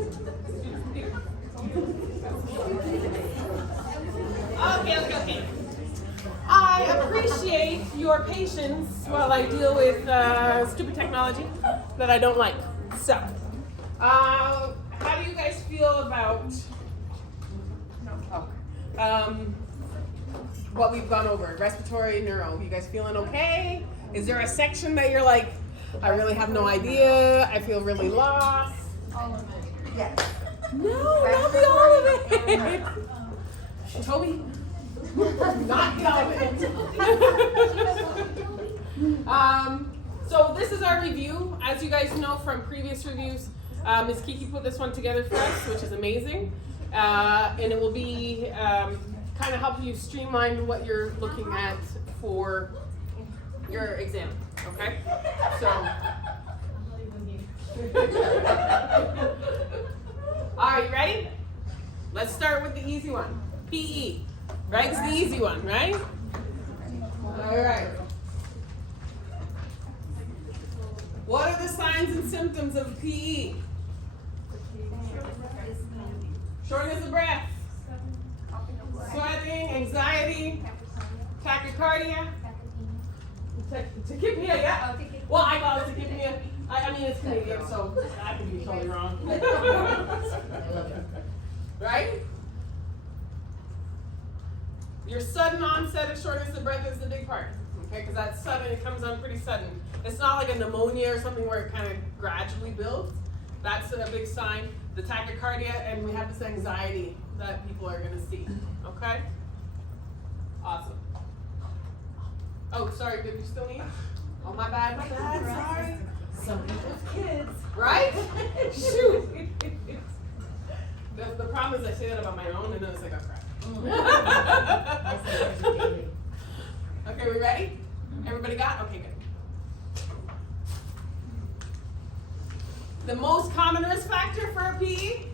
Okay. I appreciate your patience while I deal with stupid technology that I don't like. So, how do you guys feel about what we've gone over? Respiratory, neuro. You guys feeling okay? Is there a section that you're like, I really have no idea, I feel really lost? All of it. Yes. No, not the all of it. Toby? Not the all of it. So this is our review. As you guys know from previous reviews, Ms. Kiki put this one together for us, which is amazing. And it will be kind of help you streamline what you're looking at for your exam, okay? So, all right, you ready? Let's start with the easy one, PE. Reg's the easy one, right? All right. What are the signs and symptoms of PE? Shortness of breath, sweating, anxiety, tachycardia, tachypnea, yeah. Well, I call it tachypnea. I mean, it's Canadian, so I could be totally wrong. Right? Your sudden onset of shortness of breath is the big part, okay? Because that's sudden, it comes on pretty sudden. It's not like a pneumonia or something where it kind of gradually builds. That's a big sign. The tachycardia, and we have this anxiety that people are going to see, okay? Awesome. Oh, sorry, did we still need? Oh, my bad, sorry. Some people's kids. Right? Shoot. The problem is I say that about my own, and then it's like, oh, crap. Okay, we ready? Everybody got? Okay, good. The most common risk factor for a PE?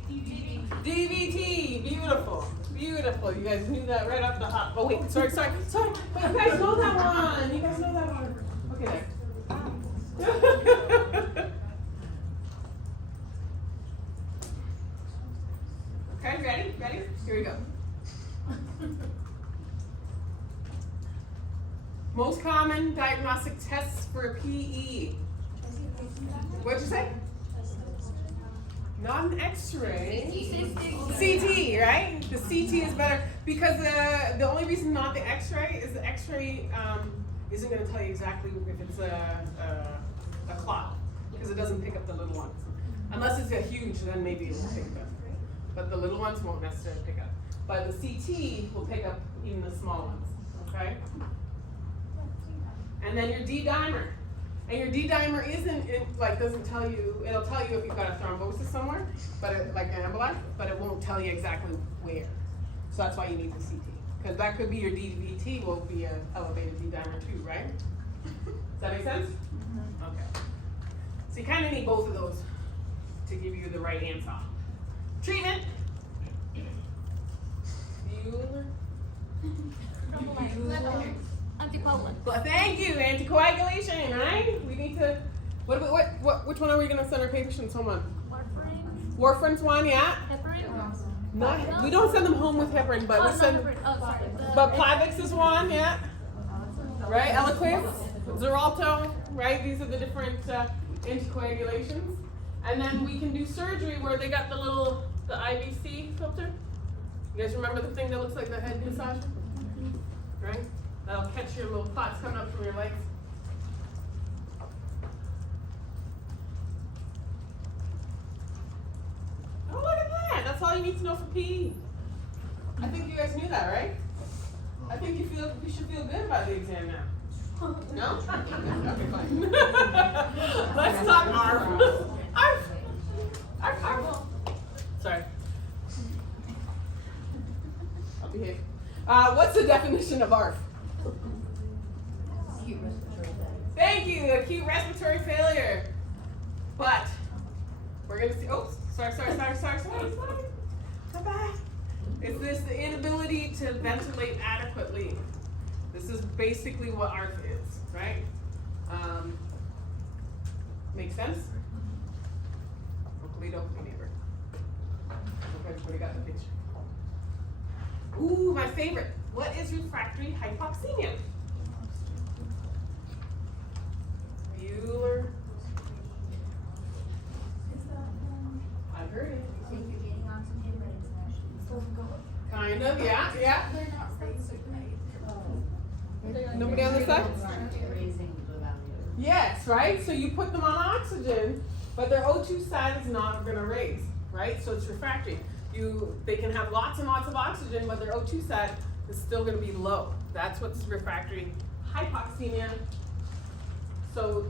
DVT. Beautiful. Beautiful. You guys knew that right off the hop. Oh, wait. Sorry. But you guys know that one. Okay, there. Okay, ready? Here we go. Most common diagnostic tests for PE. What'd you say? Not an X-ray. CT, right? The CT is better because the only reason not the X-ray is the X-ray isn't going to tell you exactly if it's a clot because it doesn't pick up the little ones. Unless it's a huge, then maybe it will pick it up. But the little ones won't necessarily pick up. But the CT will pick up even the small ones. Okay. And then your D-dimer. And your D-dimer doesn't tell you, it'll tell you if you've got a thrombosis somewhere, but like an emboli, but it won't tell you exactly where. So that's why you need the CT. Because that could be your DVT will be an elevated D-dimer too, right? Does that make sense? Mm-hmm. Okay. So you kind of need both of those to give you the right answer. Treatment. Anticoagulant. Well, thank you. Anticoagulation, right? We need to. Which one are we going to send our patients home on? Warfarin's one, yeah. Heparin. Not. We don't send them home with heparin, but we send. But Plavix is one, yeah. Right. Eliquis, Xarelto, right? These are the different anticoagulations, and then we can do surgery where they got the IVC filter. You guys remember the thing that looks like the head massager? Right? That'll catch your little clots coming up from your legs. Oh, look at that. That's all you need to know for PE. I think you guys knew that, right? I think you should feel good about the exam now. No? Okay, fine. Let's talk ARF. ARF. Sorry. I'll behave. What's the definition of ARF? Acute respiratory failure. Thank you, acute respiratory failure. But we're gonna see. Oh, sorry. Come back. Is this the inability to ventilate adequately? This is basically what ARF is, right? Make sense? Hopefully, neighbor. everybody got the picture. Ooh, my favorite. What is refractory hypoxemia? Bueller. I've heard it. Kind of, yeah, yeah. Nobody on this side? Yes, right? So you put them on oxygen, but their O2 side is not going to raise, right? So it's refractory. They can have lots and lots of oxygen, but their O2 side is still going to be low. That's what's refractory hypoxemia. So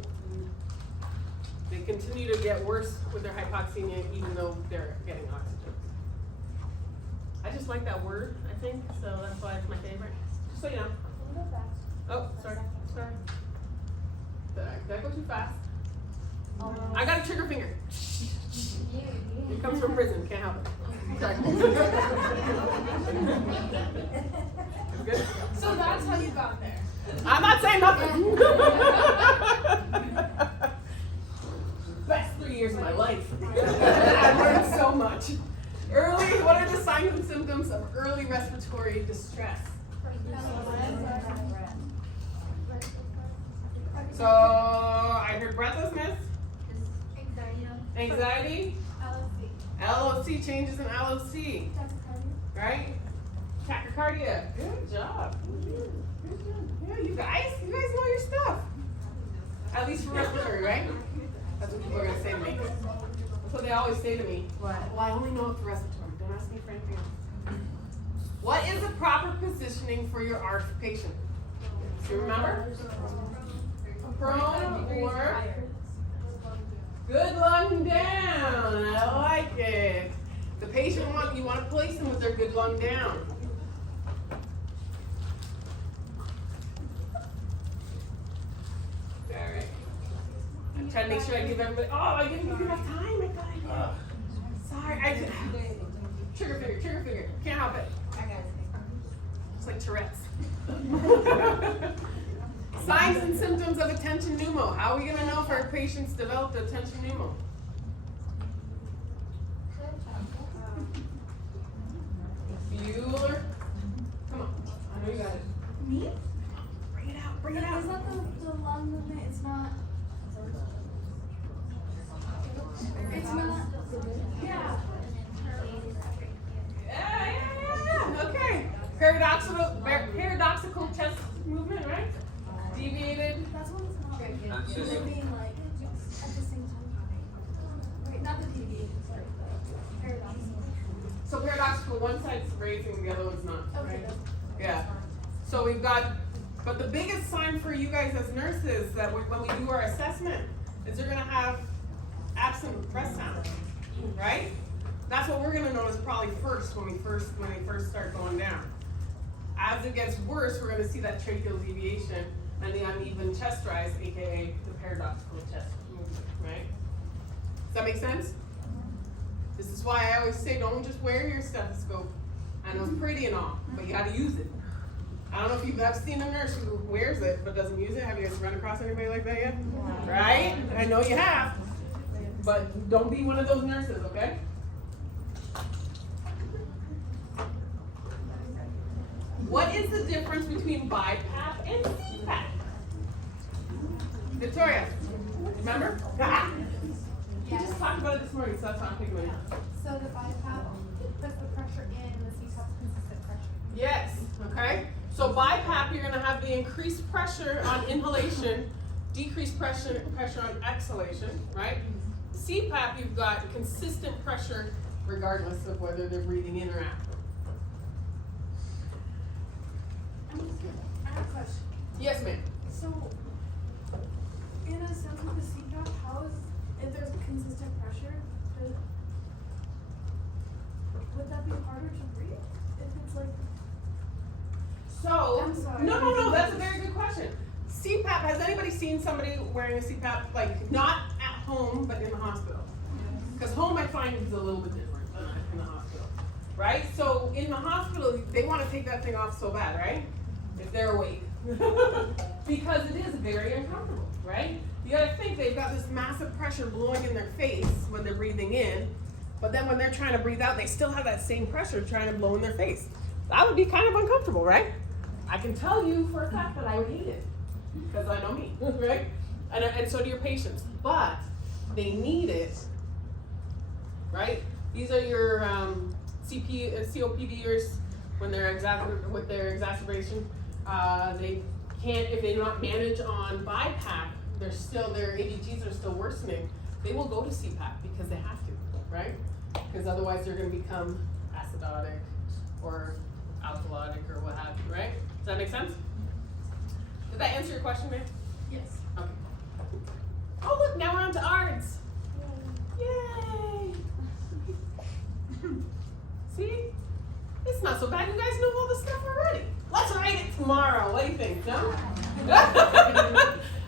they continue to get worse with their hypoxemia even though they're getting oxygen. I just like that word, I think, so that's why it's my favorite. Just so you know. Oh, sorry. Did I go too fast? I got a trigger finger. It comes from prison, can't help it. Sorry. Good? So that's how you got there. I'm not saying nothing. Best 3 years of my life. I learned so much. What are the signs and symptoms of early respiratory distress? So I heard breathlessness, anxiety, LOC, changes in LOC, right? Tachycardia. Good job. Yeah, you guys know your stuff. At least for respiratory, right? That's what people are gonna say to me. That's what they always say to me. What? Well, I only know it for respiratory. Don't ask me for anything else. What is the proper positioning for your ARF patient? Do you remember? Prone or good lung down. I like it. The patient you want to place them with their good lung down. All right. I'm trying to make sure I give everybody. Oh, I didn't give you enough time. I thought I did. Sorry. Trigger finger. Can't help it. It's like Tourette's. Signs and symptoms of attention pneumo. How are we going to know if our patients developed attention pneumo? Bueller. Come on. I know you got it. Me? Bring it out. Is that the lung movement? It's not. Yeah. Yeah. Okay. Paradoxical chest movement, right? Deviated. That's what it's not. They're being like at the same time. Wait, not the deviated, sorry. Paradoxical. So paradoxical, one side's raising, the other one's not. Okay. Right? Yeah. So we've got, but the biggest sign for you guys as nurses that when we do our assessment is they're gonna have absent breath sound, right? That's what we're gonna notice probably first when they first start going down. As it gets worse, we're gonna see that tracheal deviation and the uneven chest rise, aka the paradoxical chest movement, right? Does that make sense? This is why I always say don't just wear your stethoscope. I know it's pretty and all, but you gotta use it. I don't know if you've ever seen a nurse who wears it but doesn't use it. Have you guys run across anybody like that yet? Yeah. Right? I know you have. But don't be one of those nurses, okay? What is the difference between BiPAP and CPAP? Victoria, remember? We just talked about it this morning, so that's why I'm picking it. So the BiPAP puts the pressure in, and the CPAP consistent pressure. Yes, okay? So BiPAP, you're gonna have the increased pressure on inhalation, decreased pressure on exhalation, right? CPAP, you've got consistent pressure regardless of whether they're breathing in or out. I have a question. Yes, ma'am. So, in a sense with the CPAP, how is, if there's consistent pressure, would that be harder to breathe? If it's like, So, I'm sorry. no, that's a very good question. CPAP, has anybody seen somebody wearing a CPAP, like not at home, but in the hospital? Because home I find is a little bit different than in the hospital, right? So in the hospital, they want to take that thing off so bad, right? If they're awake. Because it is very uncomfortable, right? You gotta think they've got this massive pressure blowing in their face when they're breathing in, But then when they're trying to breathe out, they still have that same pressure trying to blow in their face. That would be kind of uncomfortable, right? I can tell you for a fact that I would hate it, because I know me, right? And so do your patients. But they need it, right? These are your COPDers when they're with their exacerbation. They can't, if they do not manage on BiPAP, their ABGs are still worsening. They will go to CPAP because they have to, right? Because otherwise they're going to become acidotic or alkalotic or what have you, right? Does that make sense? Did that answer your question, man? Yes. Okay. Oh look, now we're on to ARDS. Yay! See? It's not so bad. You guys know all this stuff already. Let's write it tomorrow. What do you think? No?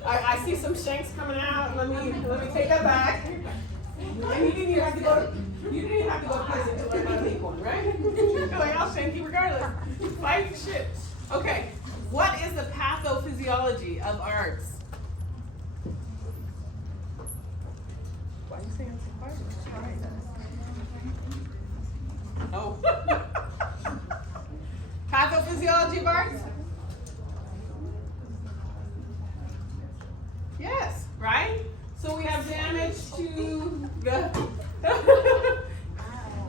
I see some shanks coming out. Let me take that back. And you didn't even have to go to prison to learn how to make one, right? You're like, I'll shank you regardless. Fight shit. Okay. What is the pathophysiology of ARDS? Why are you saying it's so quiet? Oh. Pathophysiology of ARDS? Yes, right? So we have damage to the...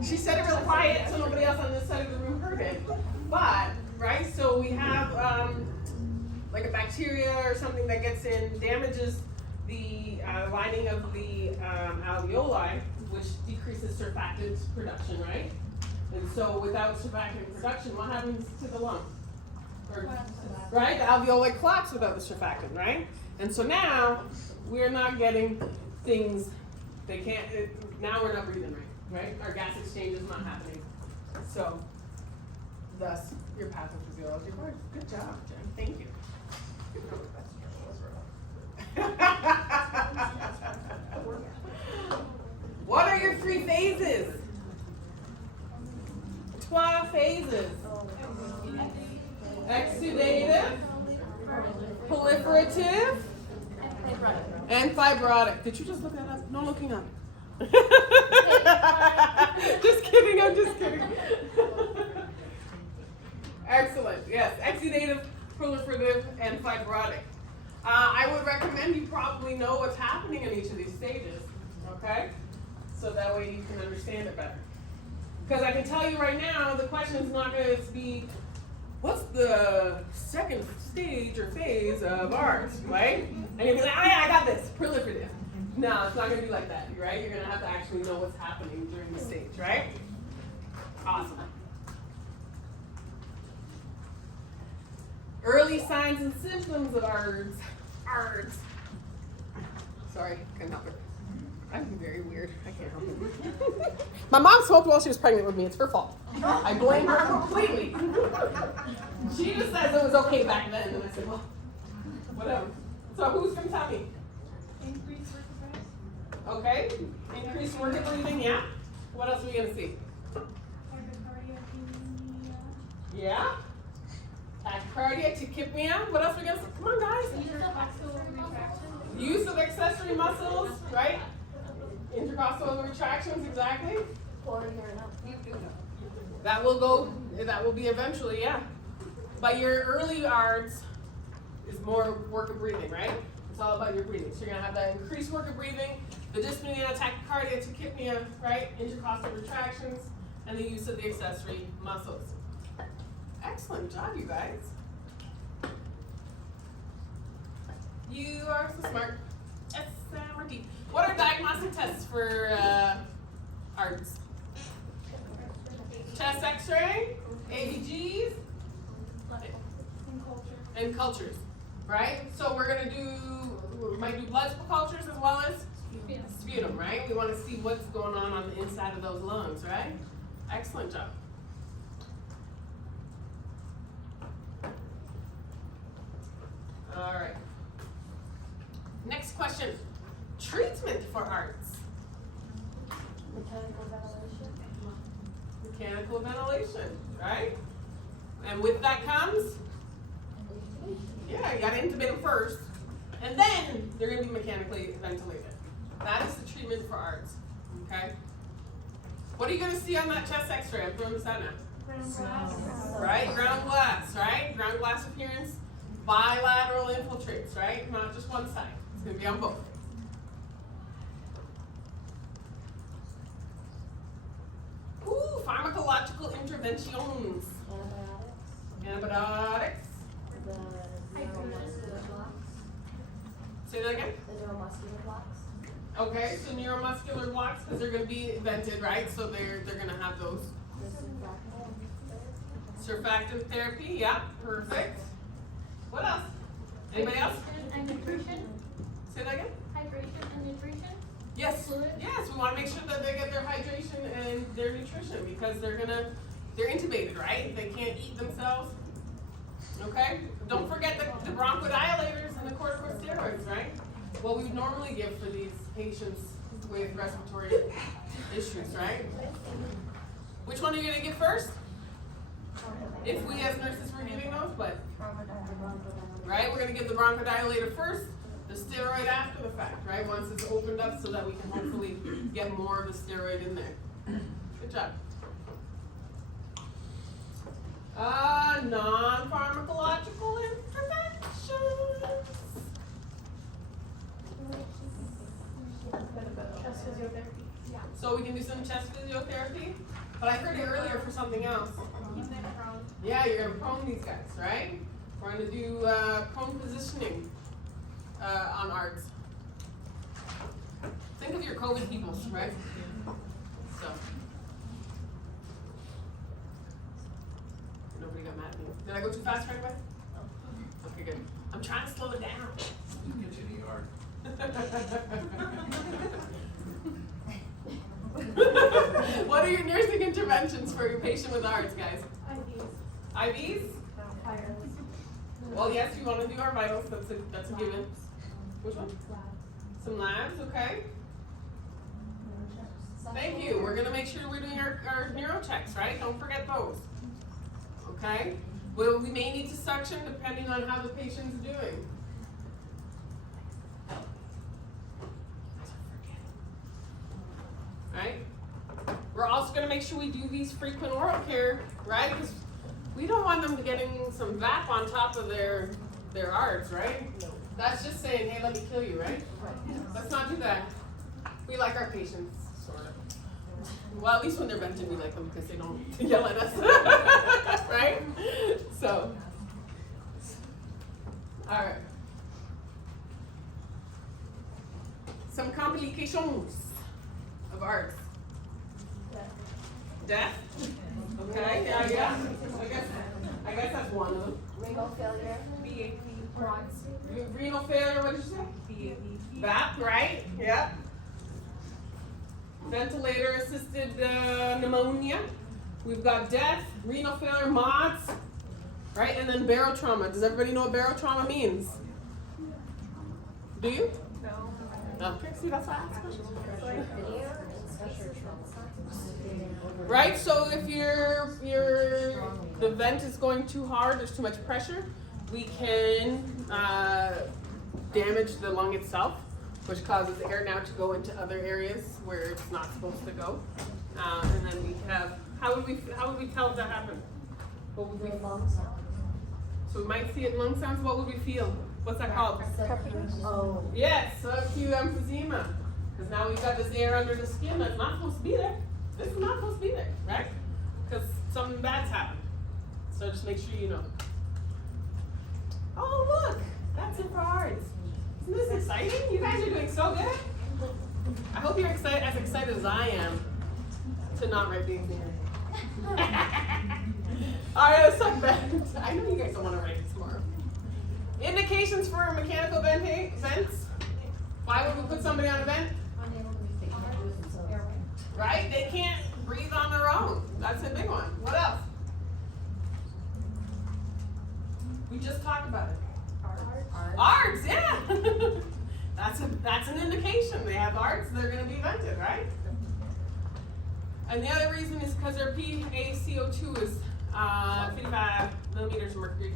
She said it real quiet so nobody else on this side of the room heard it. But, right, so we have like a bacteria or something that gets in, damages the lining of the alveoli, which decreases surfactant production, right? And so without surfactant production, what happens to the lung? Right? The alveoli collapse without the surfactant, right? And so now we're not getting things, now we're not breathing right? Our gas exchange is not happening. So, thus, your pathophysiology works. Good job, Jen. Thank you. What are your 3 phases? 12 phases. Exudative, proliferative, and fibrotic. Did you just look that up? No looking up. Just kidding, I'm just kidding. Excellent, yes. Exudative, proliferative, and fibrotic. I would recommend you probably know what's happening in each of these stages, okay? So that way you can understand it better. Because I can tell you right now, the question is not going to be, what's the second stage or phase of ARDS, right? And you'll be like, oh yeah, I got this, proliferative. No, it's not going to be like that, right? You're going to have to actually know what's happening during the stage, right? Awesome. Early signs and symptoms of ARDS. Sorry, couldn't help it. I'm very weird. I can't help it. My mom smoked while she was pregnant with me. It's her fault. I blame her completely. She just says it was okay back then, and I said, well, whatever. So who's going to tell me? Increased work. Okay. Increased work and breathing, yeah. What else are we going to see? Yeah. Tachycardia, tachypnea. What else are we going to see? Come on, guys. Use of accessory muscles, right? Intercostal retractions, exactly. That will be eventually, yeah. But your early ARDS is more work of breathing, right? It's all about your breathing. So you're gonna have that increased work of breathing, the dyspnea, tachycardia, tachypnea, right? Intercostal retractions, and the use of the accessory muscles. Excellent job, you guys. You are so smart. SMRT. What are diagnostic tests for ARDS? Chest X-ray, ABGs, and cultures, right? So we might do blood cultures as well as sputum, right? We want to see what's going on the inside of those lungs, right? Excellent job. All right. Next question. Treatment for ARDS. Mechanical ventilation, right? And with that comes, yeah, you gotta intubate them first, and then they're gonna be mechanically ventilated. That is the treatment for ARDS, okay? What are you gonna see on that chest X-ray? I'm throwing this out now. Right, ground glass, right? Ground glass appearance, bilateral infiltrates, right? Not just one side. It's gonna be on both. Ooh, pharmacological interventions. Antibiotics. Say that again? The neuromuscular blocks. Okay, so neuromuscular blocks, because they're going to be vented, right? So they're going to have those. Surfactant therapy, yeah, perfect. What else? Anybody else? And nutrition. Say that again? Hydration and nutrition. Yes. Fluid. Yes, we want to make sure that they get their hydration and their nutrition because they're intubated, right? They can't eat themselves. Okay? Don't forget the bronchodilators and the corticosteroids, right? What we would normally give for these patients with respiratory issues, right? Which one are you going to give first? If we as nurses were giving those, but, right? We're going to give the bronchodilator first, the steroid after the fact, right? Once it's opened up so that we can hopefully get more of the steroid in there. Good job. Non-pharmacological interventions. Chest physiotherapy. Yeah. So we can do some chest physiotherapy, but I heard it earlier for something else. Keep them prone. Yeah, you're gonna prone these guys, right? We're gonna do prone positioning on ARDS. Think of your COVID peoples, right? So. Nobody got mad at me. Did I go too fast right away? Okay, good. I'm trying to slow it down. Get you in the yard. What are your nursing interventions for your patient with ARDS, guys? IVs. IVs? Fires. Well, yes, you want to do our vitals. That's a given. Which one? Some labs, okay. Thank you. We're gonna make sure we're doing our neuro checks, right? Don't forget those. Okay? Well, we may need to suction depending on how the patient's doing. Right? We're also gonna make sure we do these frequent oral care, right? Because we don't want them getting some VAP on top of their ARDS, right? That's just saying, hey, let me kill you, right? Let's not do that. We like our patients, sort of. Well, at least when they're vented, we like them because they don't yell at us, right? So, all right. Some complications of ARDS. Death? Okay, yeah. I guess that's one of them. Renal failure. Renal failure, what did you say? VAP, right? Yep. Ventilator assisted pneumonia. We've got death, renal failure, MODS, right? And then barotrauma. Does everybody know what barotrauma means? Do you? No. Okay, see, that's why I asked questions. Right, so if the vent is going too hard, there's too much pressure, we can damage the lung itself, which causes air now to go into other areas where it's not supposed to go. And then we have, how would we tell if that happened? What would we? So we might see it in lung sounds. What would we feel? What's that called? Oh. Yes, subacute emphysema. Because now we've got this air under the skin that's not supposed to be there. This is not supposed to be there, right? Because something bad's happened. So just make sure you know. Oh, look, that's it for ARDS. Isn't this exciting? You guys are doing so good. I hope you're as excited as I am to not write these here. All right, let's talk about it. I know you guys don't want to write it tomorrow. Indications for mechanical vents. Why would we put somebody on a vent? Right? They can't breathe on their own. That's a big one. What else? We just talked about it. ARDS, yeah. That's an indication. They have ARDS, they're going to be vented, right? And the other reason is because their PaCO2 is 55 millimeters of mercury.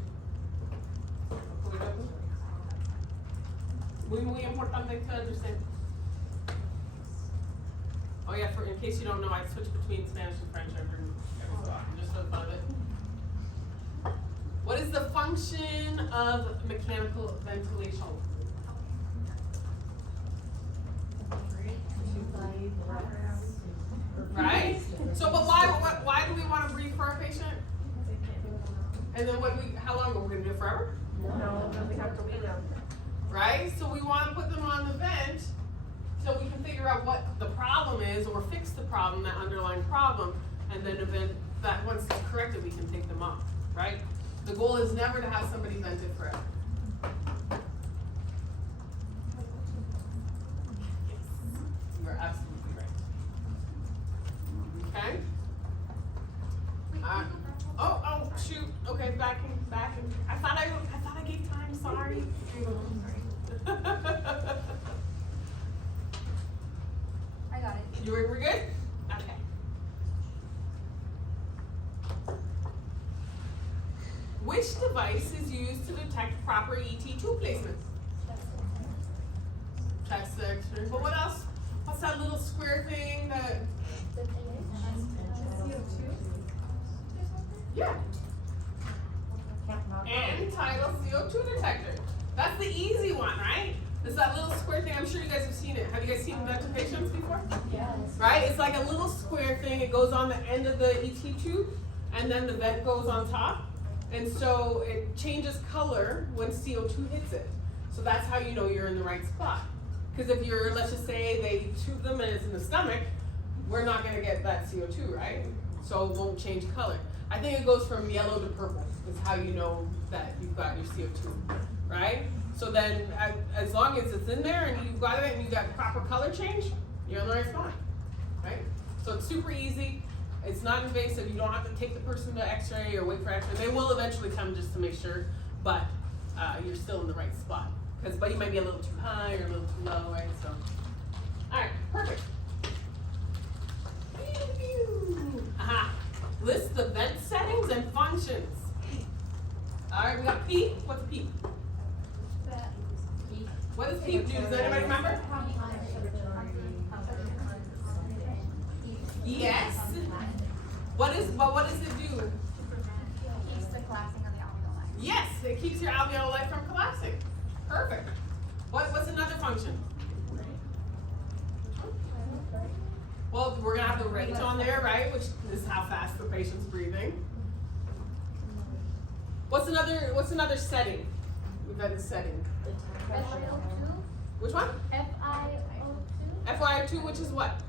Muy importante to understand. Oh yeah, in case you don't know, I switch between Spanish and French every so often, just for the fun of it. What is the function of mechanical ventilation? Right? So, but why do we want to breathe for our patient? And then how long are we going to do it forever? No, we have to wait them. Right? So we want to put them on the vent so we can figure out what the problem is or fix the problem, that underlying problem, and then that once it's corrected, we can take them off, right? The goal is never to have somebody vented forever. Yes, you are absolutely right. Okay? Oh, shoot. Okay, back in. I thought I gave time, sorry. I got it. We're good? Okay. Which device is used to detect proper ET tube placement? Chest X-ray. But what else? What's that little square thing that? Yeah. And tidal CO2 detector. That's the easy one, right? It's that little square thing. I'm sure you guys have seen it. Have you guys seen vented patients before? Yes. Right? It's like a little square thing. It goes on the end of the ET tube, and then the vent goes on top. And so it changes color when CO2 hits it. So that's how you know you're in the right spot. Because if you're, let's just say they tube them and it's in the stomach, we're not going to get that CO2, right? So it won't change color. I think it goes from yellow to purple is how you know that you've got your CO2, right? So then as long as it's in there and you've got it and you got proper color change, you're in the right spot, right? So it's super easy. It's not invasive. You don't have to take the person to x-ray or wait for x-ray. They will eventually come just to make sure, but you're still in the right spot. But you might be a little too high or a little too low, right? So, all right, perfect. Aha. List the vent settings and functions. All right, we got PEEP. What's PEEP? What does PEEP do? Does anybody remember? Yes. What does it do? Keeps the collapsing of the alveoli. Yes, it keeps your alveoli from collapsing. Perfect. What's another function? Well, we're gonna have the rate on there, right? Which is how fast the patient's breathing. What's another setting? We've got a setting. FiO2. Which one? FiO2. FiO2, which is what?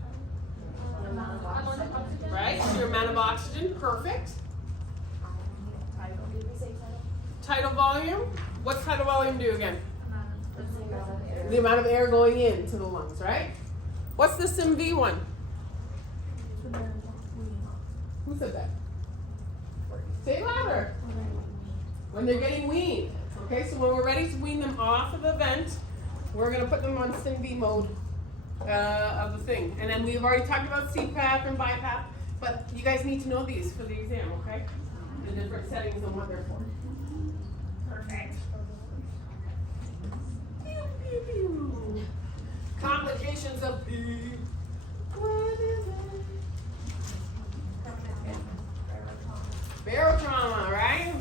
Right? So your amount of oxygen. Perfect. Tidal volume. What's tidal volume do again? The amount of air going into the lungs, right? What's the SIMV one? Who said that? Say it louder. When they're getting weaned. Okay, so when we're ready to wean them off of the vent, we're going to put them on SIMV mode of the thing. And then we've already talked about CPAP and BiPAP, but you guys need to know these for the exam, okay? The different settings and what they're for. Perfect. Pew, pew, pew. Complications of PEEP. What is it? Barotrauma, right?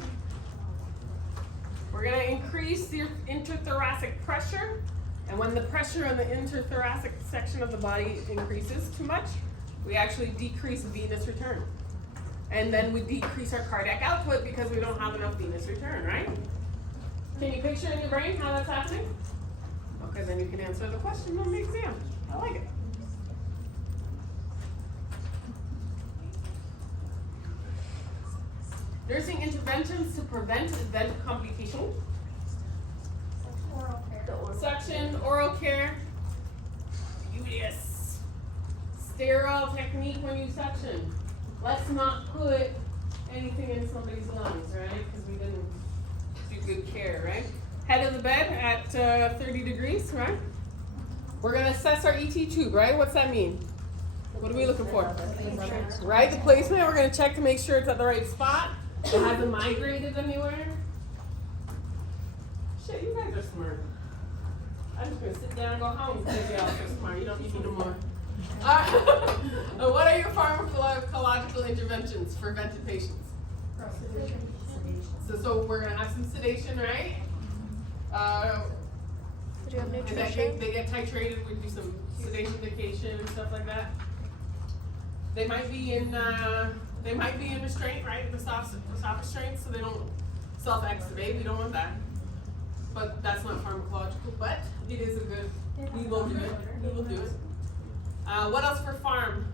We're going to increase your interthoracic pressure, and when the pressure in the interthoracic section of the body increases too much, we actually decrease venous return. And then we decrease our cardiac output because we don't have enough venous return, right? Can you picture in your brain how that's happening? Okay, then you can answer the question on the exam. I like it. Nursing interventions to prevent vent complication. Oral care. Suction, oral care. Yes. Sterile technique when you suction. Let's not put anything in somebody's lungs, right? Because we didn't do good care, right? Head of the bed at 30 degrees, right? We're going to assess our ET tube, right? What's that mean? What are we looking for? Right, the placement. We're going to check to make sure it's at the right spot. It hasn't migrated anywhere. Shit, you guys are smart. I'm just going to sit down and go home because y'all are so smart. You don't need me no more. What are your pharmacological interventions for vented patients? So we're gonna have some sedation, right? Do you have And then nutrition? they get titrated. We do some sedation medication and stuff like that. They might be in restraint, right? The soft restraint, so they don't self-extubate. We don't want that. But that's not pharmacological. But it is a good. We will do it. We will do it. What else for pharm?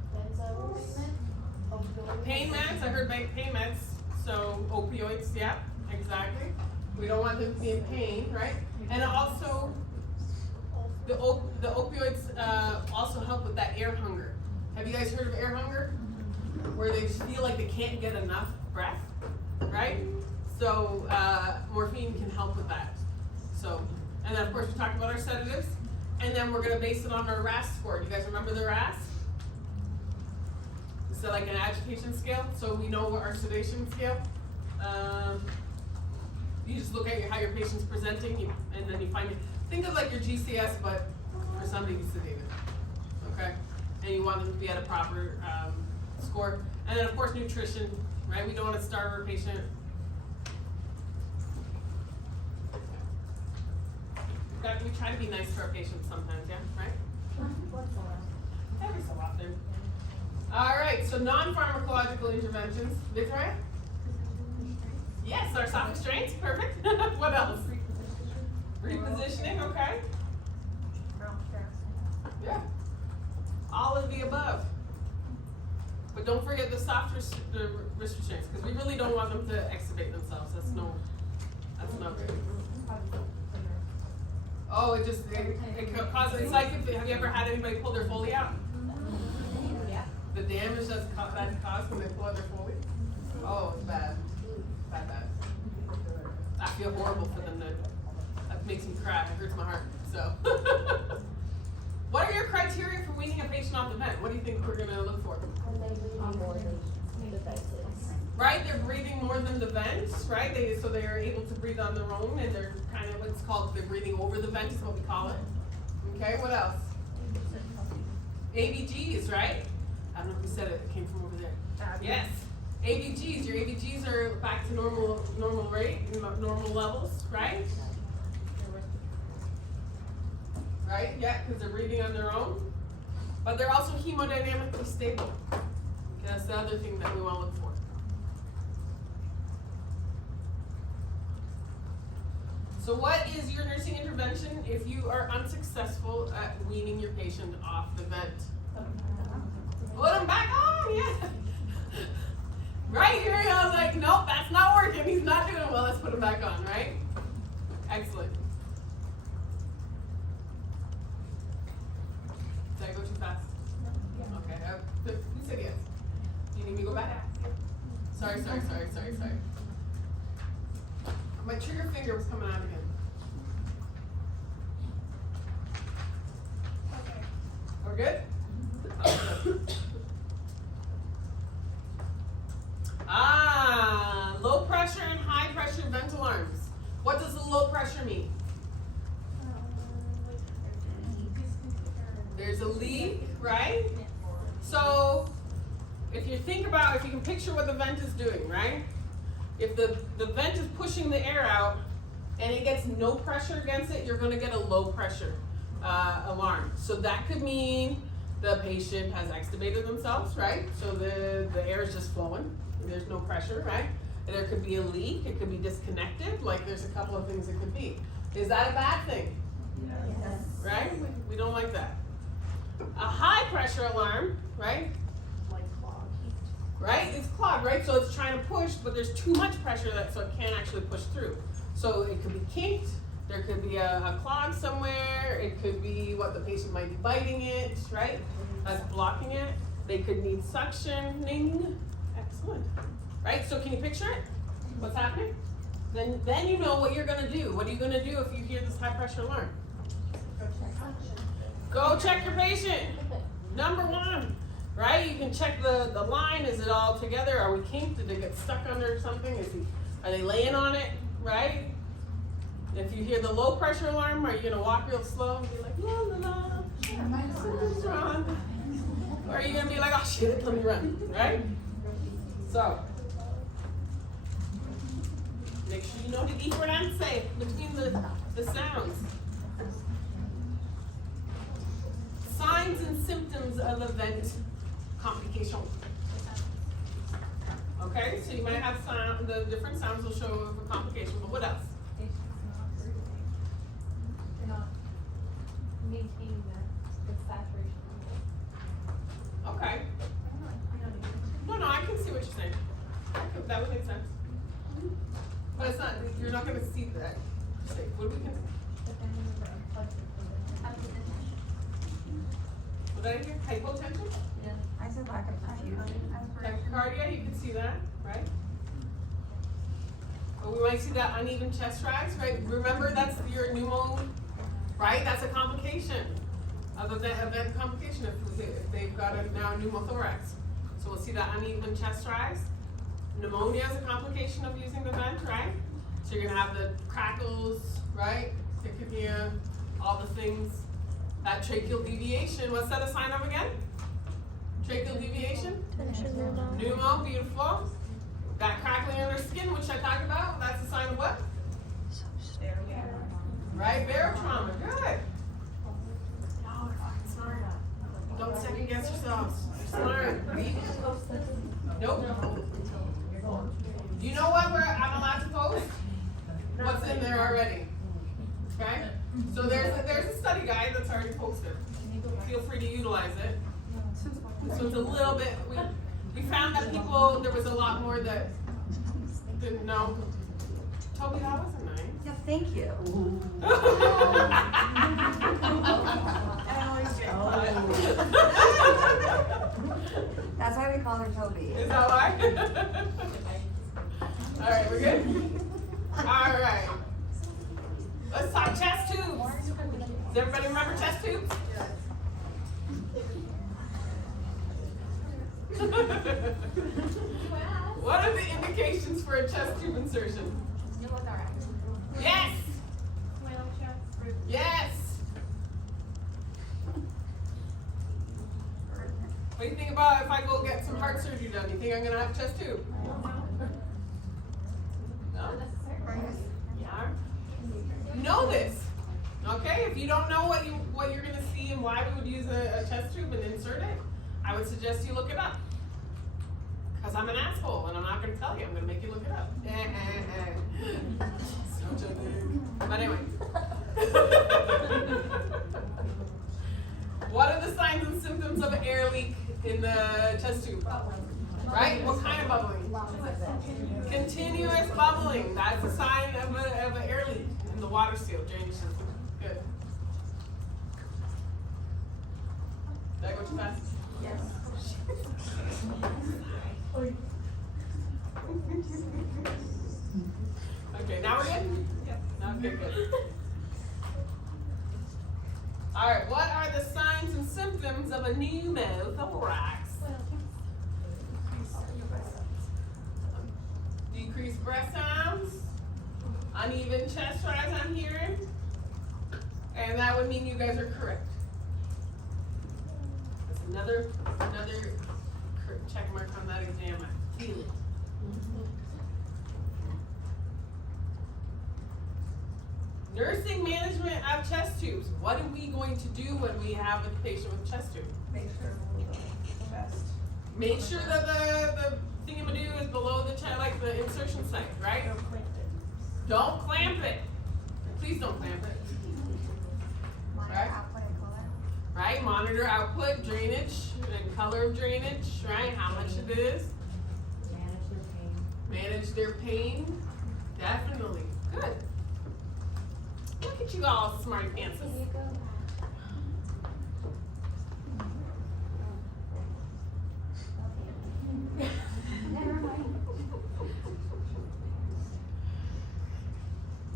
Pain meds. I heard pain meds. So opioids. Yeah, exactly. We don't want them to be in pain, right? And also, the opioids also help with that air hunger. Have you guys heard of air hunger? Where they just feel like they can't get enough breath, right? So morphine can help with that. So, and then of course we talked about our sedatives, and then we're gonna base it on our RASS score. Do you guys remember the RASS? Is it like an agitation scale? So we know what our sedation scale. You just look at how your patient's presenting, and then you find it. Think of like your GCS, but for somebody who's sedated, okay? And you want them to be at a proper score. And then of course nutrition, right? We don't want to starve our patient. We try to be nice to our patients sometimes, yeah, right? Every so often. All right, so non-pharmacological interventions. Victoria? Yes, our soft restraints, perfect. What else? Repositioning, okay. Yeah. All of the above. But don't forget the soft wrist restraints, because we really don't want them to extubate themselves. That's no good. Oh, it causes, it's like, have you ever had anybody pull their Foley out? Yeah. The damage that's caused when they pull out their Foley? Oh, it's bad. Bad. I feel horrible for them. That makes me cry. It hurts my heart. So, what are your criteria for weaning a patient off the vent? What do you think we're gonna look for? Right, they're breathing more than the vents, right? So they're able to breathe on their own, and they're kind of what's called they're breathing over the vent is what we call it. Okay, what else? ABGs, right? I don't know who said it. It came from over there. Yes. ABGs, your ABGs are back to normal rate, normal levels, right? Right, yeah, because they're breathing on their own. But they're also hemodynamically stable. That's the other thing that we want to look for. So what is your nursing intervention if you are unsuccessful at weaning your patient off the vent? Put them back on, yeah. Right here, I was like, nope, that's not working. He's not doing well. Let's put him back on, right? Excellent. Did I go too fast? Okay. Who said yes? Do you need me to go back? Sorry. My trigger finger was coming out again. Okay. We're good? Low pressure and high pressure vent alarms. What does the low pressure mean? There's a leak, right? So if you can picture what the vent is doing, right? If the vent is pushing the air out and it gets no pressure against it, you're going to get a low pressure alarm. So that could mean the patient has extubated themselves, right? So the air is just flowing. There's no pressure, right? And there could be a leak. It could be disconnected. Like there's a couple of things it could be. Is that a bad thing? Yes. Right? We don't like that. A high pressure alarm, right? Right? It's clogged, right? So it's trying to push, but there's too much pressure so it can't actually push through. So it could be kinked. There could be a clog somewhere. It could be what the patient might be biting it, right? That's blocking it. They could need suctioning. Excellent. Right? So can you picture it? What's happening? Then you know what you're going to do. What are you going to do if you hear this high pressure alarm? Go check your patient. Number one. Right? You can check the line. Is it all together? Are we kinked? Did they get stuck under something? Are they laying on it? Right? If you hear the low pressure alarm, are you going to walk real slow and be like, la la la? Something's wrong. are you gonna be like, oh shit, let me run, right? So, make sure you know the difference between the sounds. Signs and symptoms of event complication. Okay, so you might have sound, the different sounds will show of a complication, but what else? They're not maintaining the saturation level. Okay. No, I can see what you're saying. That would make sense. But it's not, you're not gonna see that. Say, what do we can, what did I hear? Hypotension? I said lack of diffusion. Tachycardia, you can see that, right? But we might see that uneven chest rise, right? Remember, that's your pneumo, right? That's a complication of event complication if they've got a now pneumothorax. So we'll see that uneven chest rise. Pneumonia is a complication of using the vent, right? So you're gonna have the crackles, right? Tachypnea, all the things. That tracheal deviation, what's that a sign of again? Tracheal deviation? Pneumo, beautiful. That crackling under skin, which I talked about, that's a sign of what? Right, barotrauma, good. Y'all are fucking smart. Don't second guess yourselves. You're smart. Nope. Do you know what I'm allowed to post? What's in there already? Okay? So there's a study guide that's already posted. Feel free to utilize it. So it's a little bit, we found that people, there was a lot more that didn't know. Toby, that wasn't nice. Yeah, thank you. That's why we call her Toby. Is that why? All right, we're good? All right. Let's talk chest tubes. Does everybody remember chest tubes? What are the indications for a chest tube insertion? Yes! Yes! What do you think about if I go get some heart surgery done? You think I'm gonna have a chest tube? No? Yeah. Know this, okay? If you don't know what you're gonna see and why we would use a chest tube and insert it, I would suggest you look it up. Cause I'm an asshole and I'm not gonna tell you. I'm gonna make you look it up. Such a dick. But anyway. What are the signs and symptoms of an air leak in the chest tube? Right? What kind of bubbling? Continuous bubbling. That's a sign of an air leak in the water seal drainage system. Good. Did I go too fast? Yes. Okay, now we're good? Yep. Okay, good. Alright, what are the signs and symptoms of a pneumothorax? Decreased breath sounds, uneven chest rise I'm hearing, and that would mean you guys are correct. That's another check mark on that exam. I feel it. Nursing management of chest tubes. What are we going to do when we have a patient with chest tube? Make sure the chest. Make sure that the thingamadoo is below the chest, like the insertion site, right? Don't clamp it. Please don't clamp it. Right? Right? Monitor output, drainage, and color of drainage, right? How much it is. Manage their pain. Definitely. Good. Look at you all, smarty pantses.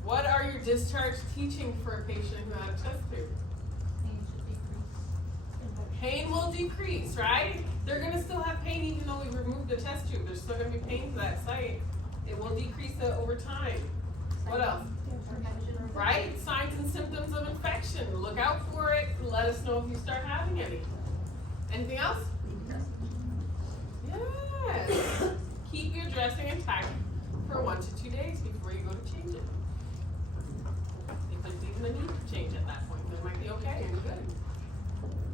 What are your discharge teaching for a patient who had a chest tube? Pain will decrease, right? They're gonna still have pain even though we removed the chest tube. There's still gonna be pain to that site. It will decrease over time. What else? Right? Signs and symptoms of infection. Look out for it. Let us know if you start having any. Anything else? intact for 1 to 2 days before you go to change it. If there's even a need to change at that point, then it might be okay, you're good.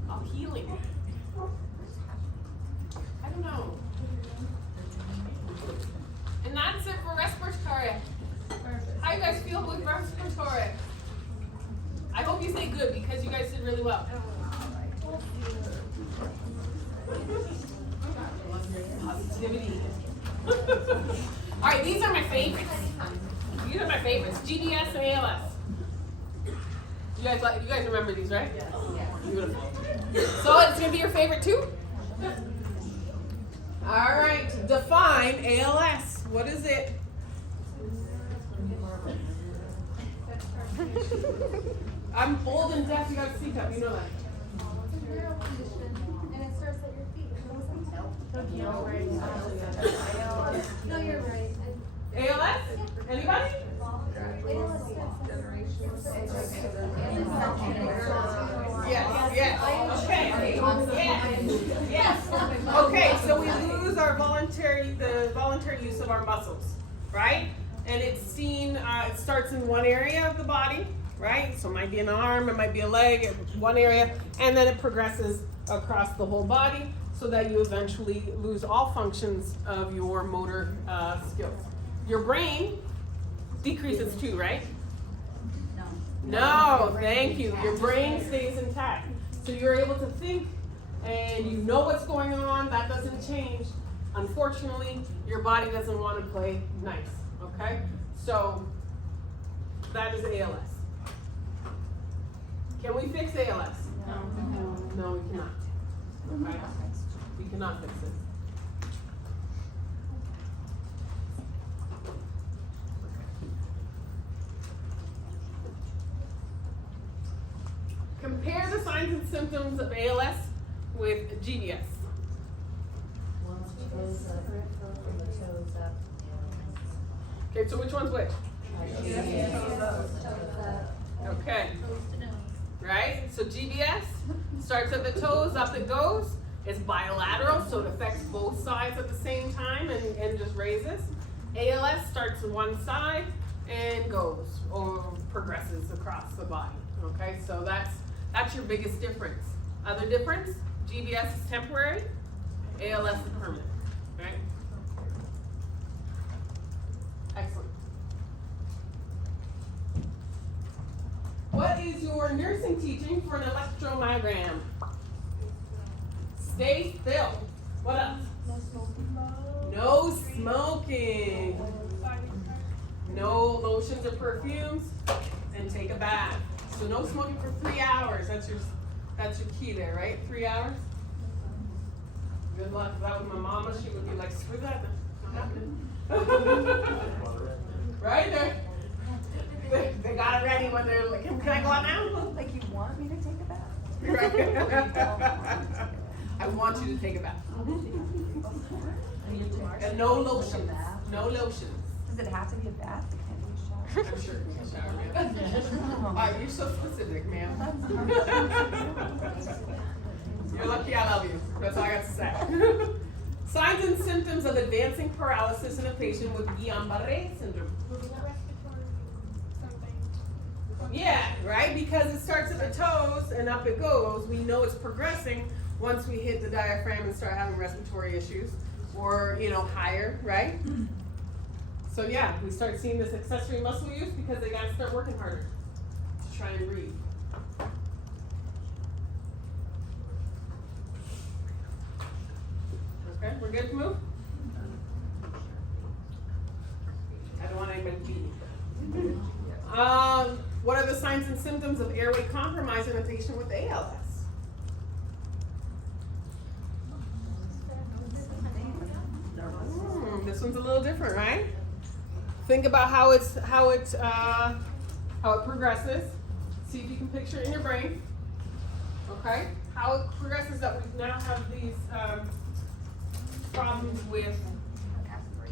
All healing. I don't know. And that's it for respiratory. How you guys feel with respiratory? I hope you say good because you guys did really well. Positivity. All right, these are my favorites. These are my favorites. GDS and ALS. You guys remember these, right? Yes. Beautiful. So it's gonna be your favorite too? All right, define ALS. What is it? I'm old and deaf, you gotta speak up, you know that. It's a neural condition, and it starts at your feet. No, you're right. ALS? Anybody? Yes, yes, okay, yes. Okay, so we lose our the voluntary use of our muscles, right? And it's seen, it starts in one area of the body, right? So it might be an arm, it might be a leg, one area, and then it progresses across the whole body so that you eventually lose all functions of your motor skills. Your brain decreases too, right? No, thank you. Your brain stays intact. So you're able to think and you know what's going on. That doesn't change. Unfortunately, your body doesn't want to play nice, okay? So that is ALS. Can we fix ALS? No, we cannot. Okay? We cannot fix it. Compare the signs and symptoms of ALS with GDS. Okay, so which one's which? Okay. Right? So GDS starts at the toes, up it goes. It's bilateral, so it affects both sides at the same time and just raises. ALS starts on one side and goes or progresses across the body. Okay, so that's your biggest difference. Other difference, GBS is temporary, ALS is permanent, right? Excellent. What is your nursing teaching for an electromyogram? Stay still. What else? No smoking. No lotions or perfumes, and take a bath. So no smoking for 3 hours. That's your key there, right? 3 hours. Good luck. If that was my mama, she would be like, screw that. Not happening. Right there. They got it ready when they're like, can I go out now? Like you want me to take a bath? Right. I want you to take a bath. And no lotions. No lotions. Does it have to be a bath? It can't be a shower. I'm sure you can shower, man. You're so specific, ma'am. You're lucky I love you. That's all I got to say. Signs and symptoms of advancing paralysis in a patient with Guillain-Barré syndrome. Yeah, right? Because it starts at the toes and up it goes. We know it's progressing once we hit the diaphragm and start having respiratory issues or, higher, right? So yeah, we start seeing this accessory muscle use because they gotta start working harder to try and breathe. Okay, we're good to move? I don't want anybody to beat me. What are the signs and symptoms of airway compromise in a patient with ALS? This one's a little different, right? Think about how it progresses. See if you can picture it in your brain. Okay? How it progresses that we now have these problems with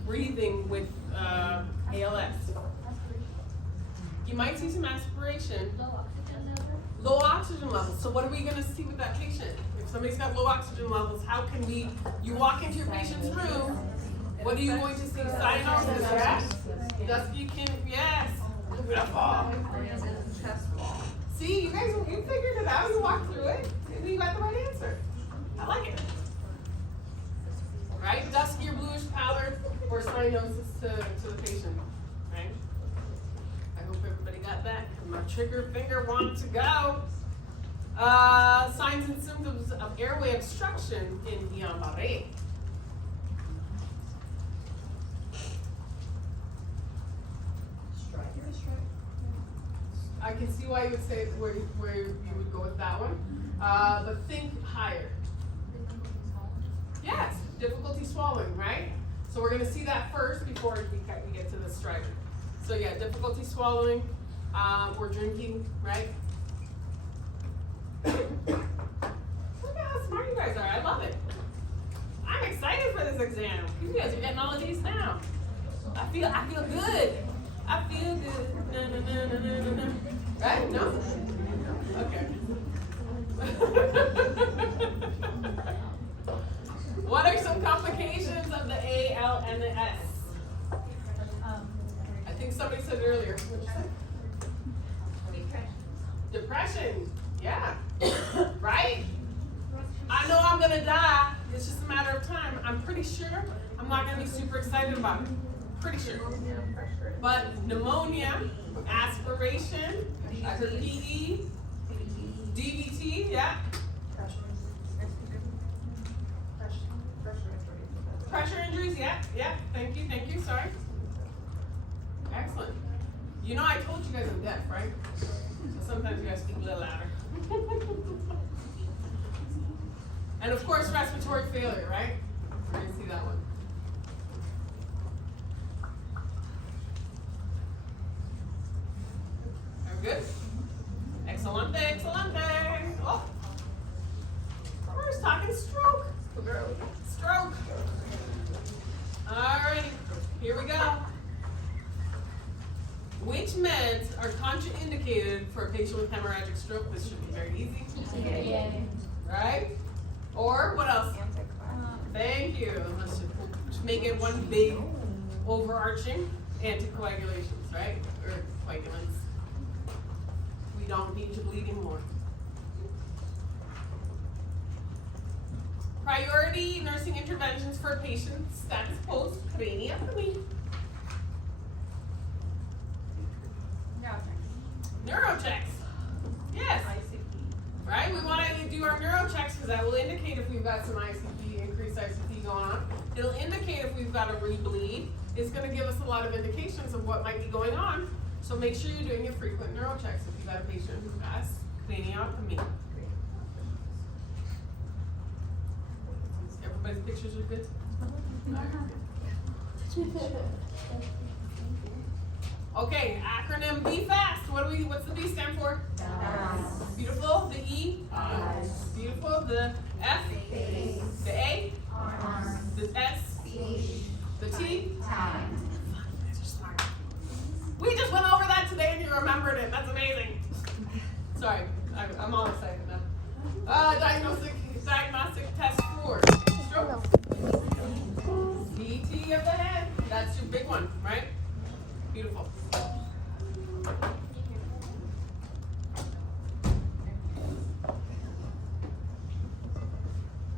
breathing with ALS. You might see some aspiration. Low oxygen levels. So what are we going to see with that patient? If somebody's got low oxygen levels, how can you walk into your patient's room What are you going to see? Cyanosis, yes? Dusky can, yes. Beautiful. See, you guys, you figured it out. You walked through it, and you got the right answer. I like it. Right? Dusky or bluish pallor or cyanosis to the patient. Right? I hope everybody got that. My trigger finger wanted to go. Signs and symptoms of airway obstruction in Guillain-Barré. I can see why you would say where you would go with that one. But think higher. Yes, difficulty swallowing, right? So we're going to see that first before we get to the stridor. So yeah, difficulty swallowing or drinking, right? Look at how smart you guys are. I love it. I'm excited for this exam. You guys are getting all of these now. I feel good. I feel good. Na, na, na, na, na, na. Right? No? Okay. What are some complications of the A, L, and the S? I think somebody said it earlier. What'd you say? Depression. Yeah. Right? I know I'm gonna die. It's just a matter of time. I'm pretty sure I'm not gonna be super excited about it. Pretty sure. But pneumonia, aspiration, I heard PE, DVT, yeah. Pressure injuries, yeah. Thank you, sorry. Excellent. You know I told you guys I'm deaf, right? So sometimes you guys speak a little louder. And of course, respiratory failure, right? We're gonna see that one. Are we good? Excelente. Oh, we're just talking stroke. Stroke. Alrighty, here we go. Which meds are contraindicated for a patient with hemorrhagic stroke? This should be very easy. Right? Or what else? Thank you. Let's just make it one big overarching anticoagulations, right? Or coagulants. We don't need to bleed anymore. Priority nursing interventions for patients status post craniotomy. Neurochecks. Yes. Right? We want to do our neurochecks because that will indicate if we've got some ICP, increased ICP going on. It'll indicate if we've got a rebleed. It's going to give us a lot of indications of what might be going on. So make sure you're doing your frequent neurochecks if you've got a patient who has craniotomy. Everybody's pictures are good? Okay, acronym BFAST. What's the B stand for? Beautiful. The E? Beautiful. The F? The A? The S? The T? Time. You guys are smart. We just went over that today and you remembered it. That's amazing. Sorry, I'm all excited now. Diagnostic test for stroke. CT of the head. That's your big one, right? Beautiful.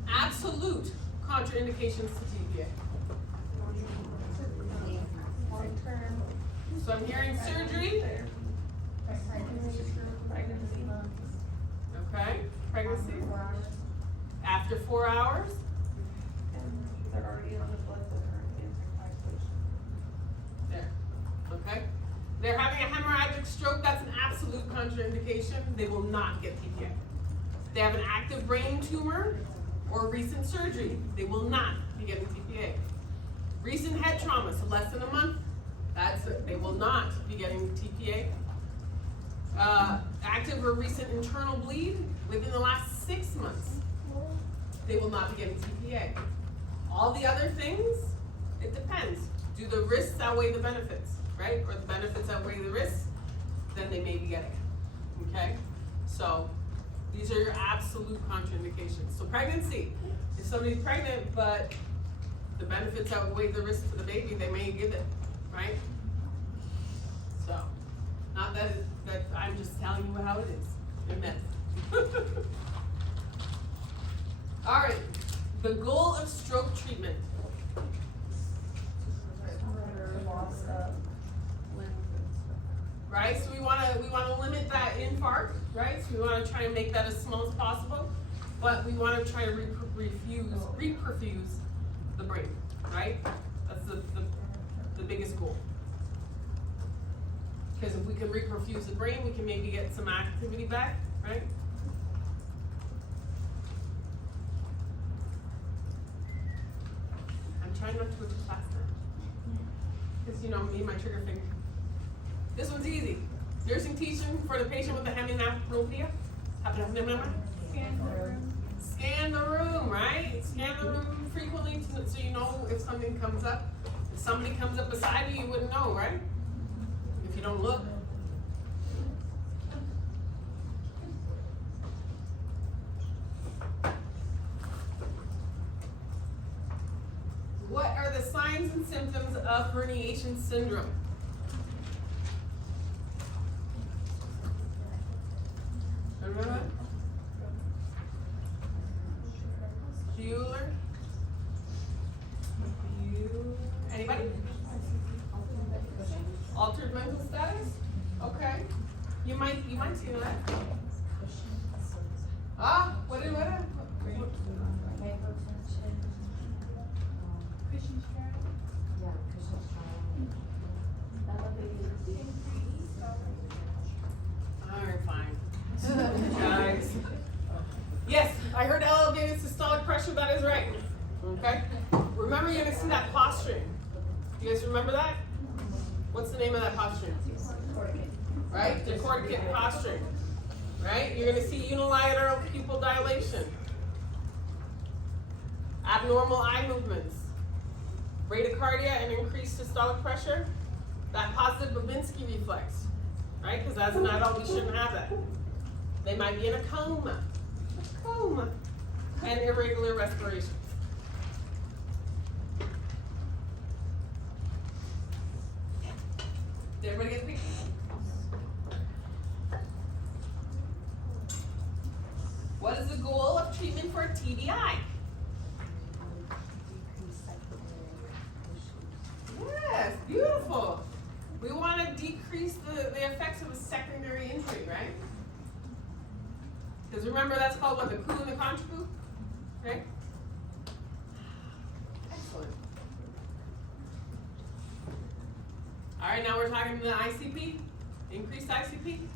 Absolute contraindications to TPA. So I'm hearing surgery. Okay, pregnancy. After 4 hours. They're already on the blood thinner anticoagulation. There. Okay. They're having a hemorrhagic stroke. That's an absolute contraindication. They will not get TPA. They have an active brain tumor or recent surgery. They will not be getting TPA. Recent head trauma, so less than a month. They will not be getting TPA. Active or recent internal bleed within the last 6 months. They will not be getting TPA. All the other things, it depends. Do the risks outweigh the benefits, right? Or the benefits outweigh the risks, then they may be getting it, okay? So these are your absolute contraindications. So pregnancy, if somebody's pregnant but the benefits outweigh the risk to the baby, they may give it, right? So, not that I'm just telling you how it is. It myth. All right, the goal of stroke treatment. Loss of limbs and stuff. Right, so we wanna limit that infarct, right? So we wanna try and make that as small as possible, but we wanna try to reperfuse the brain, right? That's the biggest goal. Because if we can reperfuse the brain, we can maybe get some activity back, right? I'm trying not to go too fast now. Because you know me, my trigger finger. This one's easy. Nursing teaching for the patient with the hemianopia. Scan the room. Scan the room, right? Scan the room frequently so you know if something comes up. If somebody comes up beside you, you wouldn't know, right? If you don't look. What are the signs and symptoms of herniation syndrome? Remember that? Bueller? Anybody? Altered mental status? Okay. You might see that. Ah, what? Cushing's trial. Alright, fine. Guys. Yes, I heard elevated systolic pressure, that is right. Okay? Remember, you're gonna see that posturing. You guys remember that? What's the name of that posturing? Right? Decorticate posturing. Right? You're gonna see unilateral pupil dilation. Abnormal eye movements. Bradycardia and increased systolic pressure. That positive Babinski reflex. Right? Because as an adult, we shouldn't have that. They might be in a coma. And irregular respirations. Did everybody get the picture? What is the goal of treatment for TBI? Yes, beautiful. We want to decrease the effects of a secondary injury, right? Because remember, that's called what, the coup and the contra coup? Okay? Excellent. All right, now we're talking the ICP, increased ICP.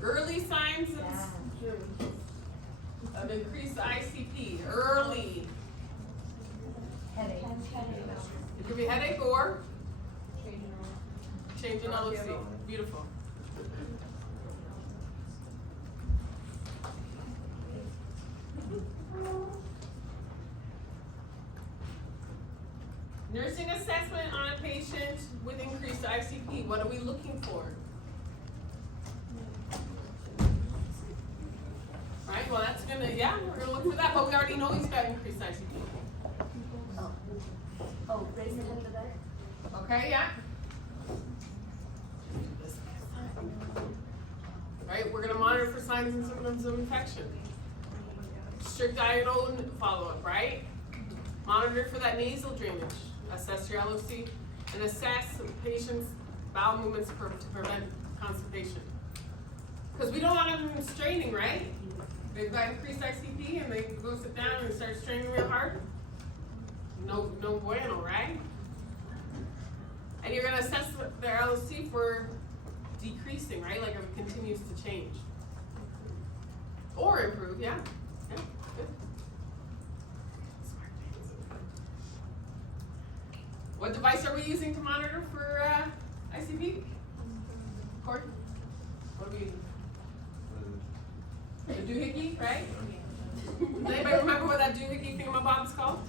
Early signs of increased ICP, early. Headache. It could be headache or change in LOC. Beautiful. Nursing assessment on a patient with increased ICP. What are we looking for? Right, well that's we're gonna look for that, but we already know he's got increased ICP. Oh, raise the head to that. Okay, yeah? Right, we're gonna monitor for signs and symptoms of infection. Strict iodine follow-up, right? Monitor for that nasal drainage. Assess your LOC and assess the patient's bowel movements to prevent constipation. Because we don't want them straining, right? They've got increased ICP and they go sit down and start straining real hard. No bueno, right? And you're gonna assess their LOC for decreasing, right? Like if it continues to change. Or improve, yeah. Yeah, good. What device are we using to monitor for ICP? Corey? What are we using? The doohickey, right? Does anybody remember what that doohickey thingamabob's called?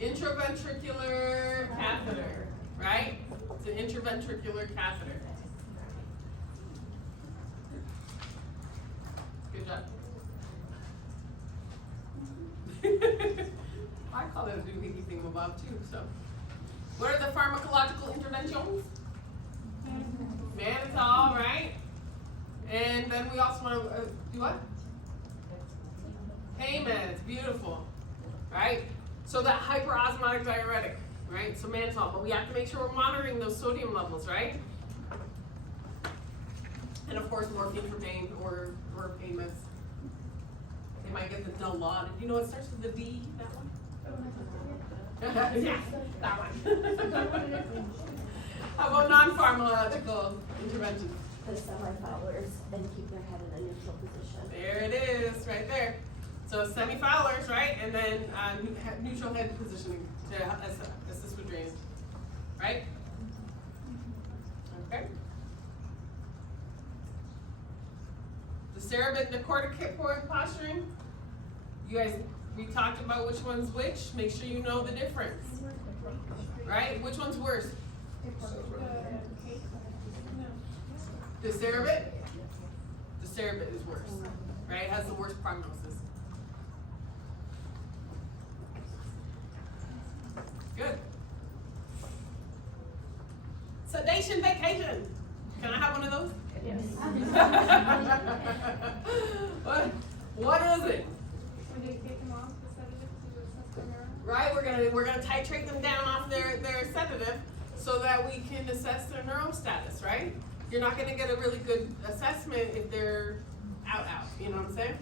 Intraventricular catheter, right? It's an intraventricular catheter. Good job. I call it a doohickey thingamabob too, so. What are the pharmacological interventions? Mannitol, right? And then we also want to do what? Pain meds, beautiful, right? So that hyperosmotic diuretic, right? So mannitol, but we have to make sure we're monitoring those sodium levels, right? And of course, morphine for pain or pain meds. They might get the Dilaudid. You know it starts with the D, that one? Yeah, that one. How about non-pharmacological interventions? The semi-followers and keep their head in a neutral position. There it is, right there. So semi-Fowlers, right? And then neutral head positioning to assist with drainage, right? Okay. The Cerebit and the corticoid posturing. You guys, we talked about which one's which. Make sure you know the difference, right? Which one's worse? The Cerebit? The Cerebit is worse, right? It has the worst prognosis. Good. Sedation vacation. Can I have one of those? Yes. What is it? When they take them off the sedative to assess their neuro. Right, we're gonna titrate them down off their sedative so that we can assess their neuro status, right? You're not gonna get a really good assessment if they're out, you know what I'm saying?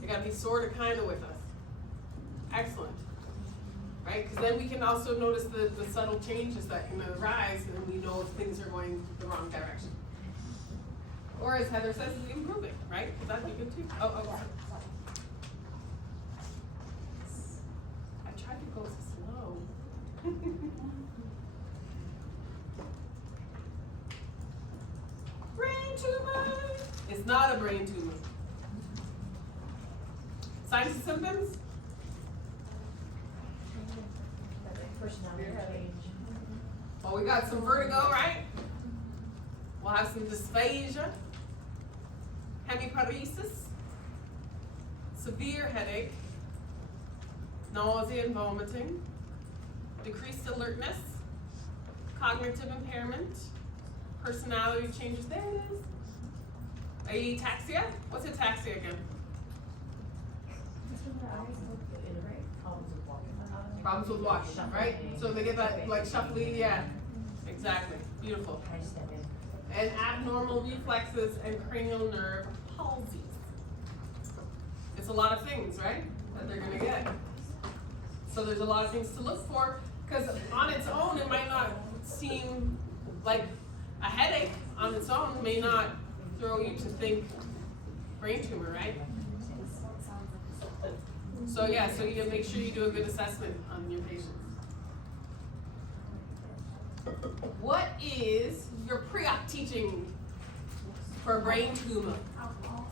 You gotta be sorta kinda with us. Excellent. Right, because then we can also notice the subtle changes that can arise and we know if things are going the wrong direction. Or as Heather says, improving, right? That'd be good too. Oh, sorry. I tried to go slow. Brain tumor. It's not a brain tumor. Signs and symptoms? Personality change. Well, we got some vertigo, right? We'll have some dysphagia, hemiparesis, severe headache, nausea and vomiting, decreased alertness, cognitive impairment, personality changes. There it is. Ataxia. What's ataxia again? Problems with walking, right? So they get that like shuffly, yeah. Exactly. Beautiful. And abnormal reflexes and cranial nerve palsy. It's a lot of things, right? That they're gonna get. So there's a lot of things to look for, because on its own it might not seem like a headache on its own may not throw you to think brain tumor, right? So yeah, so you gotta make sure you do a good assessment on your patients. What is your pre-op teaching for a brain tumor? Alcohol.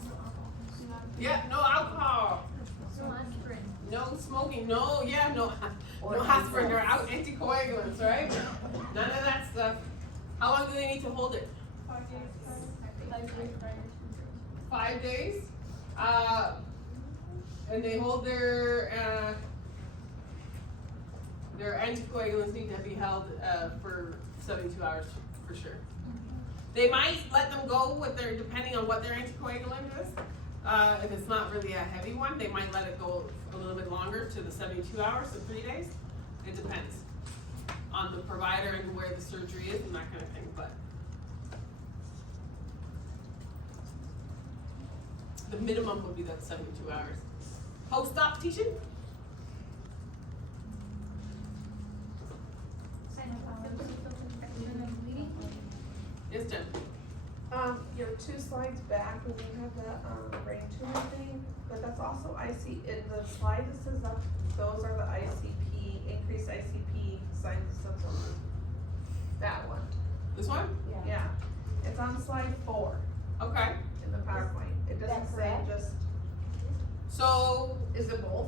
Yeah, no alcohol, No aspirin. no smoking, no aspirin or anticoagulants, right? None of that stuff. How long do they need to hold it? 5 days prior. 5 days. And they hold their anticoagulants need to be held for 72 hours for sure. They might let them go with their, depending on what their anticoagulant is. If it's not really a heavy one, they might let it go a little bit longer to the 72 hours, so 3 days. It depends on the provider and where the surgery is and that kind of thing, but the minimum would be that 72 hours. Post-op teaching? Yes, Jen. You know, 2 slides back when we have the brain tumor thing, but that's also in the slide that says that those are the ICP, increased ICP signs and symptoms. That one, This one? yeah. It's on slide 4 Okay. in the PowerPoint. It doesn't That's say correct. just, So is it both?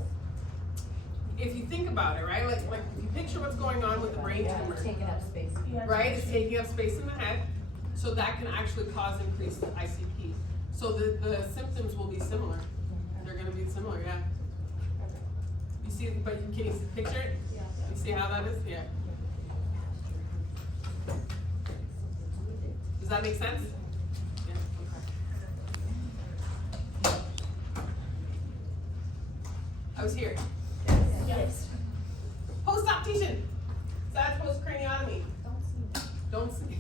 if you think about it, right? Like if you picture what's going on with the brain tumor, Taking up space. right? It's taking up space in the head, so that can actually cause increased ICP. So the symptoms will be similar. They're gonna be similar, yeah. You see but can you picture it? Yeah. You see how that is? Yeah. Does that make sense? Yeah, okay. I was here. Yes. Post-optician. So that's post-craniotomy. Don't see. Don't see.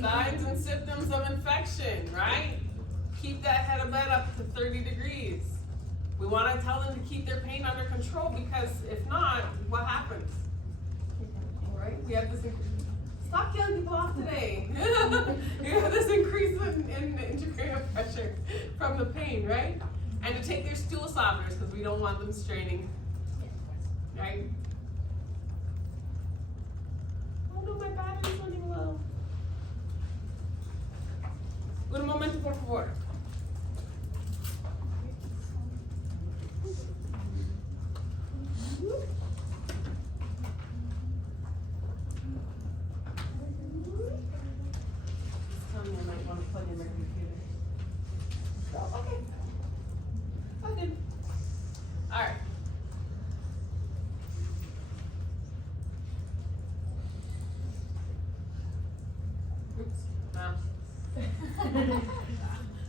Signs and symptoms of infection, right? Keep that head of lead up to 30 degrees. We want to tell them to keep their pain under control because if not, what happens? Right? We have this. Stop killing people off today. You have this increase in intracranial pressure from the pain, right? And to take their stool softeners because we don't want them straining, right? Oh no, my battery's running low. Un momento, por favor. Tell me I might want to plug in my computer. Oh, okay. Plug in. All right. Oops. Wow.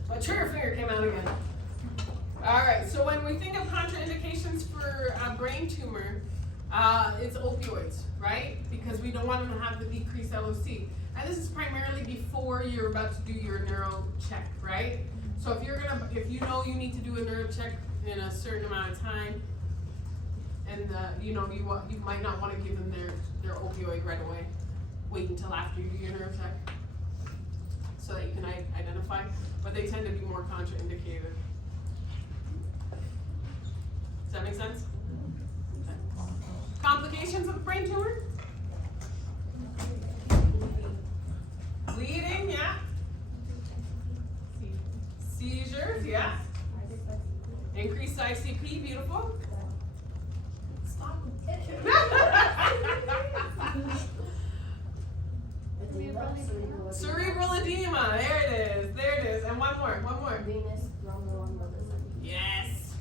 My trigger finger came out again. All right, so when we think of contraindications for a brain tumor, it's opioids, right? Because we don't want them to have the decreased LOC. And this is primarily before you're about to do your neuro check, right? So if you know you need to do a neuro check in a certain amount of time, and you might not want to give them their opioid right away. Wait until after you do your neuro check, so that you can identify. But they tend to be more contraindicated. Does that make sense? Okay. Complications of brain tumor? Bleeding, yeah. Seizures, yeah. Increased ICP, beautiful. Stop. Cerebral edema, there it is. And one more. Venous thromboembolism. Yes.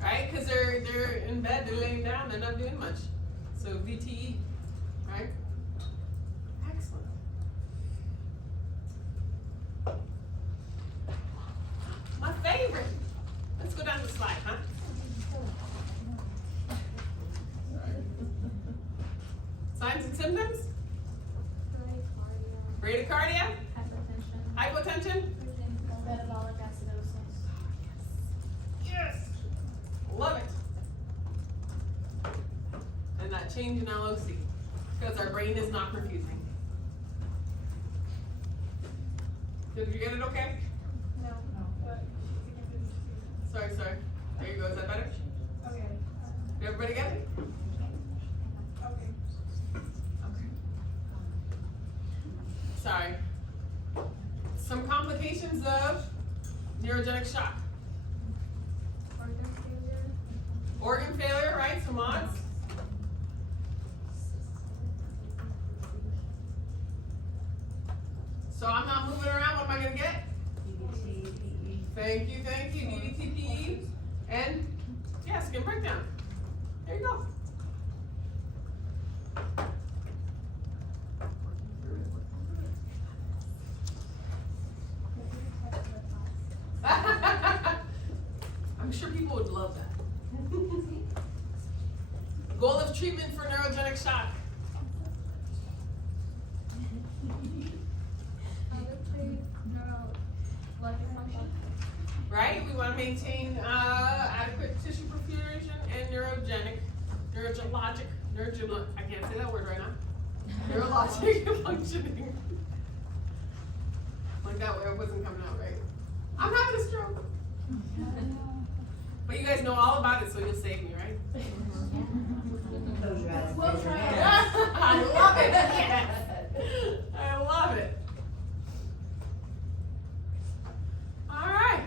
Right, because they're in bed, they're laying down, they're not doing much. So VTE, right? Excellent. My favorite. Let's go down the slide, huh? Signs and symptoms? Bradycardia? Hypotension? Metabolic acidosis. Yes. Love it. And that change in LOC, because our brain is not perfusing. Did you get it okay? No. Sorry. There you go. Is that better? Okay. Did everybody get it? Okay. Okay. Sorry. Some complications of neurogenic shock. Organ failure, right? Some odds. So I'm not moving around. What am I going to get? Thank you. DVT, PE. And, yeah, skin breakdown. There you go. I'm sure people would love that. Goal of treatment for neurogenic shock. Right? We want to maintain adequate tissue perfusion and neurogenic, I can't say that word right now. Neurologic functioning. Like that way it wasn't coming out right. I'm having a stroke. But you guys know all about it, so you'll save me, right? Close your eyes. We'll raise your try. hand. I love it. Yes. I love it. All right.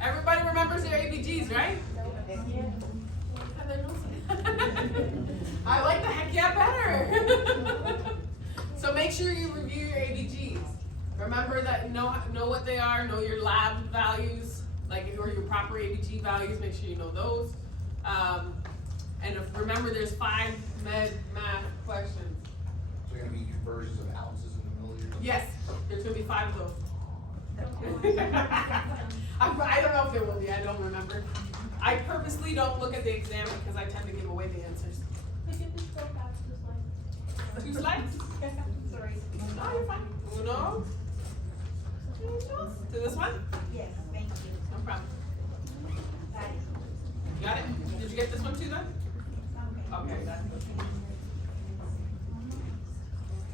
Everybody remembers their ABGs, right? I like the heck yeah better. So make sure you review your ABGs. Remember that, know what they are, know your lab values, like, or your proper ABG values, make sure you know those. And remember there's 5 med math questions. So you're gonna be conversions of ounces in the milliliters? Yes, there's gonna be 5 of those. I don't know if there will be, I don't remember. I purposely don't look at the exam because I tend to give away the answers. Could you just go back to the slide? 2 slides? Sorry. No, you're fine. Uno. Dos. To this one? Yes, thank you. No problem. Got it. You got it? Did you get this one too then? Okay. Okay, that's good.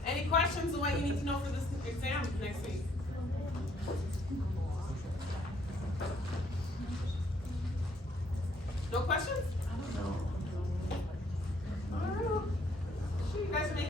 Any questions on what you need to know for this exam next week? No questions?